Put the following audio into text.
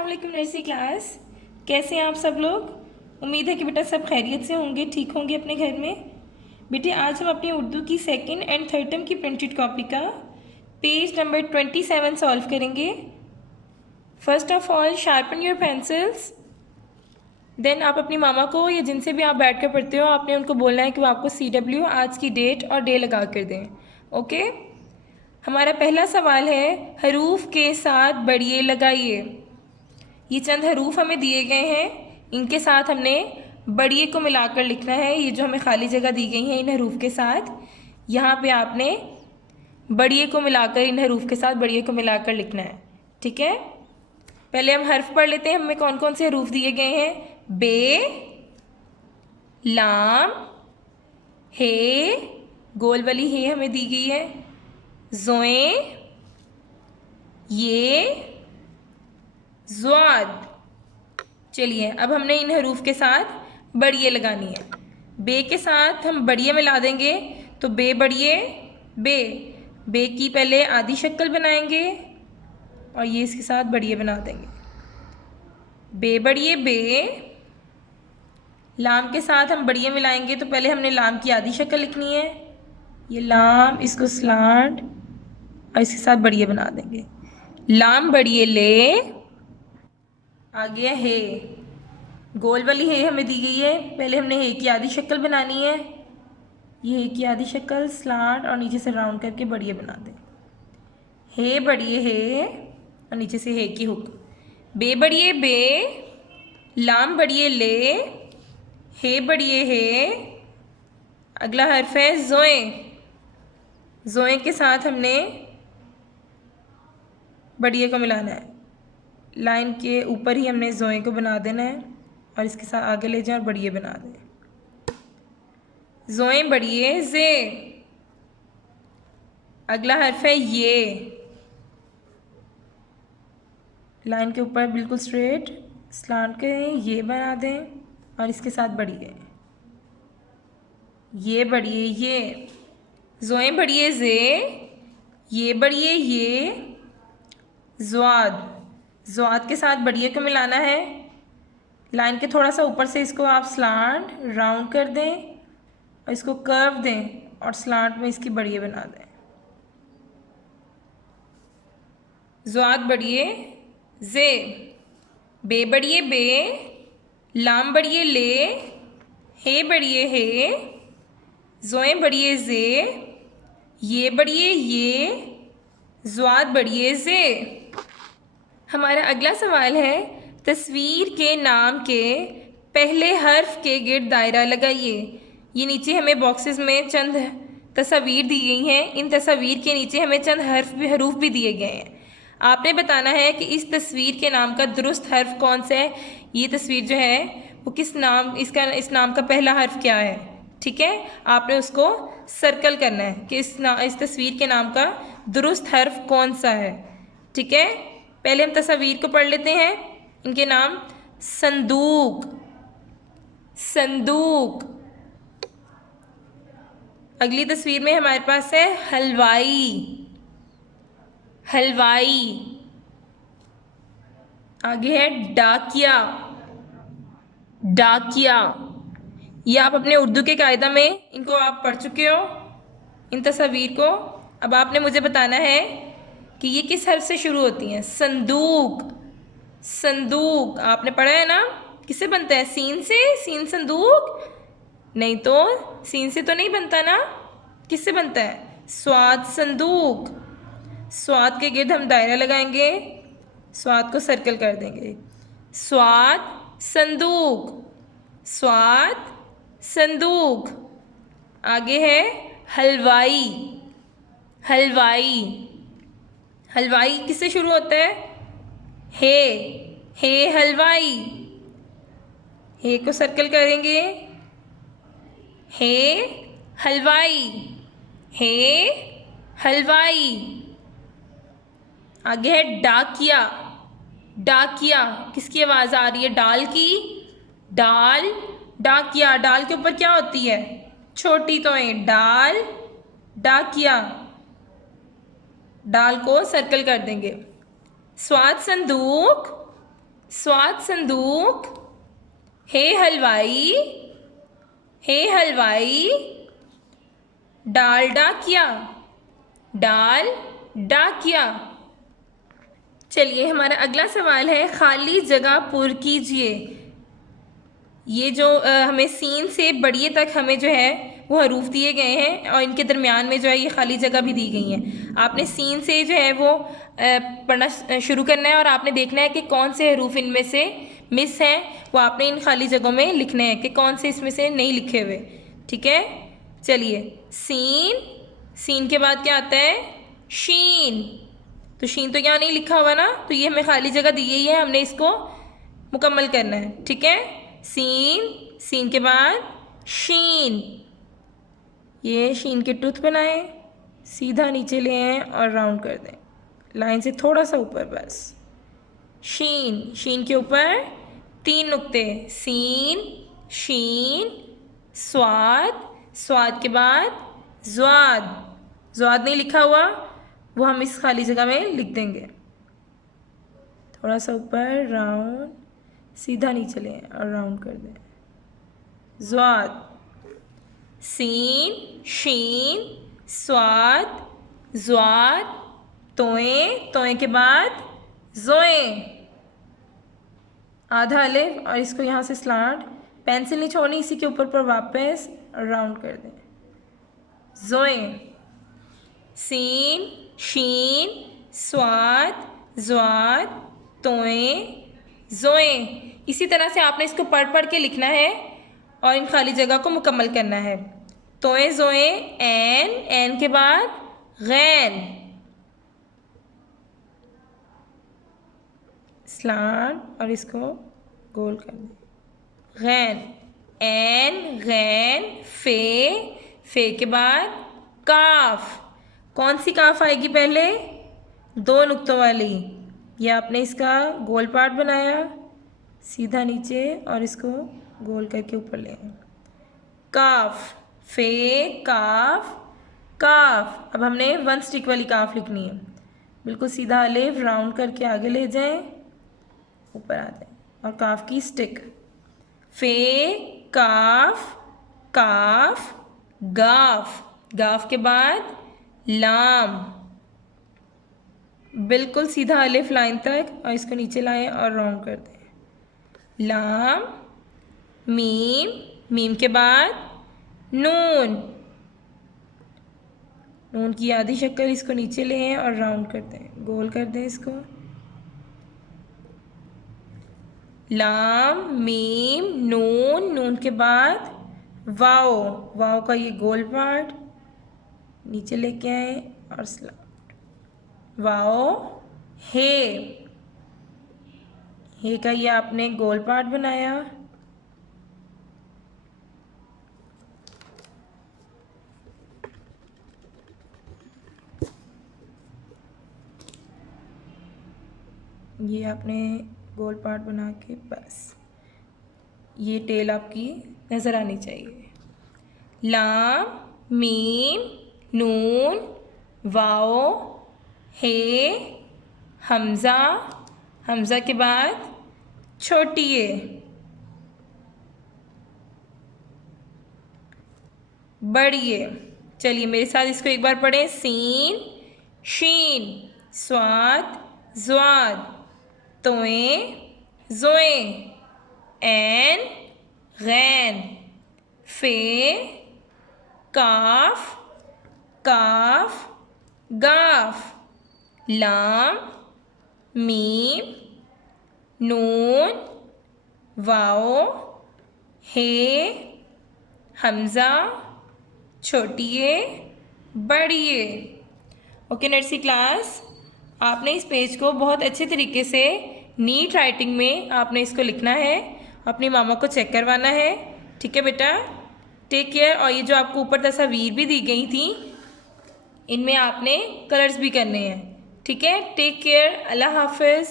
अस्सलाम वालेकुम nursery class. कैसे हैं आप सब लोग? उम्मीद है कि बेटा सब खैरियत से होंगे, ठीक होंगे अपने घर में। बेटे आज हम अपनी उर्दू की सेकंड एंड थर्ड टर्म की प्रिंटेड कॉपी का पेज नंबर 27 सॉल्व करेंगे। First of all sharpen your pencils. Then आप अपनी मामा को या जिनसे भी आप बैठ कर पढ़ते हो आपने उनको बोलना है कि वो आपको CW आज की डेट और डे लगा कर दें। ओके, हमारा पहला सवाल है हरूफ के साथ बढ़िए लगाइए। ये चंद हरूफ हमें दिए गए हैं, इनके साथ हमने बढ़िए को मिलाकर लिखना है। ये जो हमें खाली जगह दी गई है इन हरूफ के साथ, यहाँ पे आपने बढ़िए को मिलाकर इन हरूफ के साथ बढ़िए को मिलाकर लिखना है। ठीक है, पहले हम हर्फ पढ़ लेते हैं। हमें कौन कौन से हरूफ दिए गए हैं? बे, लाम, हे, गोल वाली हे हमें दी गई है, ज़ोए, ये, ज़्वाद। चलिए अब हमने इन हरूफ के साथ बढ़िए लगानी है। बे के साथ हम बढ़िए मिला देंगे तो बे बढ़िए बे। बे की पहले आधी शक्ल बनाएंगे और ये इसके साथ बढ़िए बना देंगे। बे बढ़िए बे। लाम के साथ हम बढ़िए मिलाएंगे तो पहले हमने लाम की आधी शक्ल लिखनी है। ये लाम, इसको स्लांट और इसके साथ बढ़िए बना देंगे। लाम बढ़िए ले। आ गया हे, गोल वाली हे हमें दी गई है। पहले हमने हे की आधी शक्ल बनानी है। ये हे की आधी शक्ल स्लांट और नीचे से राउंड करके बढ़िए बना दें। हे बढ़िए हे और नीचे से हे की हुक। बे बढ़िए बे, लाम बढ़िए ले, हे बढ़िए हे। अगला हर्फ है ज़ोए। ज़ोए के साथ हमने बढ़िए को मिलाना है। लाइन के ऊपर ही हमने ज़ोए को बना देना है और इसके साथ आगे ले जाएं और बढ़िए बना दें। ज़ोए बढ़िए ज़े। अगला हर्फ है ये। लाइन के ऊपर बिल्कुल स्ट्रेट स्लांट के ये बना दें और इसके साथ बढ़िए। ये बढ़िए ये। ज़ोए बढ़िए ज़े, ये बढ़िए ये, ज़्वाद। ज़्वाद के साथ बढ़िए को मिलाना है। लाइन के थोड़ा सा ऊपर से इसको आप स्लांट राउंड कर दें और इसको कर्व दें और स्लांट में इसकी बढ़िए बना दें। ज़्वाद बढ़िए ज़े। बे बढ़िए बे, लाम बढ़िए ले, हे बढ़िए हे, ज़ोए बढ़िए ज़े, ये बढ़िए ये, ज़्वाद बढ़िए ज़े। हमारा अगला सवाल है तस्वीर के नाम के पहले हर्फ के गिर्द दायरा लगाइए। ये नीचे हमें बॉक्सेस में चंद तस्वीर दी गई हैं। इन तस्वीर के नीचे हमें चंद हरूफ भी दिए गए हैं। आपने बताना है कि इस तस्वीर के नाम का दुरुस्त हर्फ कौन सा है। ये तस्वीर जो है वो किस नाम, इस नाम का पहला हर्फ क्या है। ठीक है, आपने उसको सर्कल करना है कि इस तस्वीर के नाम का दुरुस्त हर्फ कौन सा है। ठीक है, पहले हम तस्वीर को पढ़ लेते हैं। इनके नाम संदूक, संदूक। अगली तस्वीर में हमारे पास है हलवाई, हलवाई। आगे है डाकिया, डाकिया। ये आप अपने उर्दू के कायदा में इनको आप पढ़ चुके हो, इन तस्वीर को। अब आपने मुझे बताना है कि ये किस हर्फ से शुरू होती हैं। संदूक, संदूक आपने पढ़ा है ना, किससे बनता है? सीन से। सीन संदूक नहीं तो सीन से तो नहीं बनता ना, किससे बनता है? स्वाद संदूक। स्वाद के गिर्द हम दायरा लगाएंगे, स्वाद को सर्कल कर देंगे। स्वाद संदूक, स्वाद संदूक। आगे है हलवाई, हलवाई। हलवाई किससे शुरू होता है? हे हलवाई। हे को सर्कल करेंगे। हे हलवाई, हे हलवाई। आगे है डाकिया, डाकिया। किसकी आवाज़ आ रही है? डाल की, डाल, डाकिया। डाल के ऊपर क्या होती है? छोटी तोएं। डाल, डाकिया। डाल को सर्कल कर देंगे। स्वाद संदूक, स्वाद संदूक, हे हलवाई, हे हलवाई, डाल डाकिया, डाल डाकिया। चलिए हमारा अगला सवाल है, खाली जगह पुर कीजिए। ये जो हमें सीन से बढ़िए तक हमें जो है वो हरूफ दिए गए हैं और इनके दरमियान में जो है ये खाली जगह भी दी गई है। आपने सीन से जो है वो पढ़ना शुरू करना है और आपने देखना है कि कौन से हरूफ इनमें से मिस हैं, वो आपने इन खाली जगहों में लिखने हैं कि कौन से इसमें से नहीं लिखे हुए। ठीक है, चलिए सीन, सीन के बाद क्या आता है, शीन। तो शीन तो यहाँ नहीं लिखा हुआ ना, तो ये हमें खाली जगह दी गई है, हमने इसको मुकम्मल करना है। ठीक है, सीन, सीन के बाद शीन। ये शीन के टूथ बनाएं, सीधा नीचे ले आएं और राउंड कर दें, लाइन से थोड़ा सा ऊपर बस। शीन, शीन के ऊपर 3 नुक्ते, सीन, शीन, स्वाद, स्वाद के बाद ज़्वाद। ज़्वाद नहीं लिखा हुआ, वो हम इस खाली जगह में लिख देंगे। थोड़ा सा ऊपर राउंड, सीधा नीचे लें और राउंड कर दें। ज़्वाद, सीन, शीन, स्वाद, ज़्वाद, तोएं, तोएं के बाद ज़ोएं, आधा अलिफ और इसको यहाँ से स्लांट, पेंसिल नहीं छोड़नी, इसी के ऊपर पर वापस राउंड कर दें। ज़ोएं, सीन, शीन, स्वाद, ज़्वाद, तोएं, ज़ोएं। इसी तरह से आपने इसको पढ़ पढ़ के लिखना है और इन खाली जगह को मुकम्मल करना है। तोएं, ज़ोएं, ऐन, ऐन के बाद गैन, स्लांट और इसको गोल कर दें। गैन, ऐन, गैन, फे, फे के बाद काफ। कौन सी काफ आएगी पहले, 2 नुक्तों वाली। ये आपने इसका गोल पार्ट बनाया, सीधा नीचे और इसको गोल करके ऊपर ले आए। काफ, फे, काफ, काफ। अब हमने 1 स्टिक वाली काफ लिखनी है, बिल्कुल सीधा अलिफ राउंड करके आगे ले जाएं, ऊपर आ जाए और काफ की स्टिक। फे, काफ, काफ, गाफ, गाफ के बाद लाम, बिल्कुल सीधा अलिफ लाइन तक और इसको नीचे लाएं और राउंड कर दें। लाम, मीम, मीम के बाद नून, नून की आधी शक्ल, इसको नीचे ले आएं और राउंड कर दें, गोल कर दें इसको। लाम, मीम, नून, नून के बाद वाओ, वाओ का ये गोल पार्ट नीचे लेके आए और स्लाइड। वाओ, हे का ये आपने गोल पार्ट बनाया। ये आपने गोल पार्ट बना के बस ये टेल आपकी नज़र आनी चाहिए। लाम, मीम, नून, वाओ, हे, हमज़ा, हमज़ा के बाद छोटी ए, बड़ी ए। चलिए मेरे साथ इसको एक बार पढ़ें। सीन, शीन, स्वाद, ज़्वाद, तोएं, ज़ोएं, ऐन, गैन, फे, काफ, काफ, गाफ, लाम, मीम, नून, वाओ, हे, हमज़ा, छोटी ए, बड़ी ए। ओके नर्सरी क्लास, आपने इस पेज को बहुत अच्छे तरीके से नीट राइटिंग में आपने इसको लिखना है, अपनी मामा को चेक करवाना है। ठीक है बेटा, टेक केयर। और ये जो आपको ऊपर तस्वीर भी दी गई थी, इनमें आपने कलर्स भी करने हैं। ठीक है, टेक केयर, अल्लाह हाफिज़।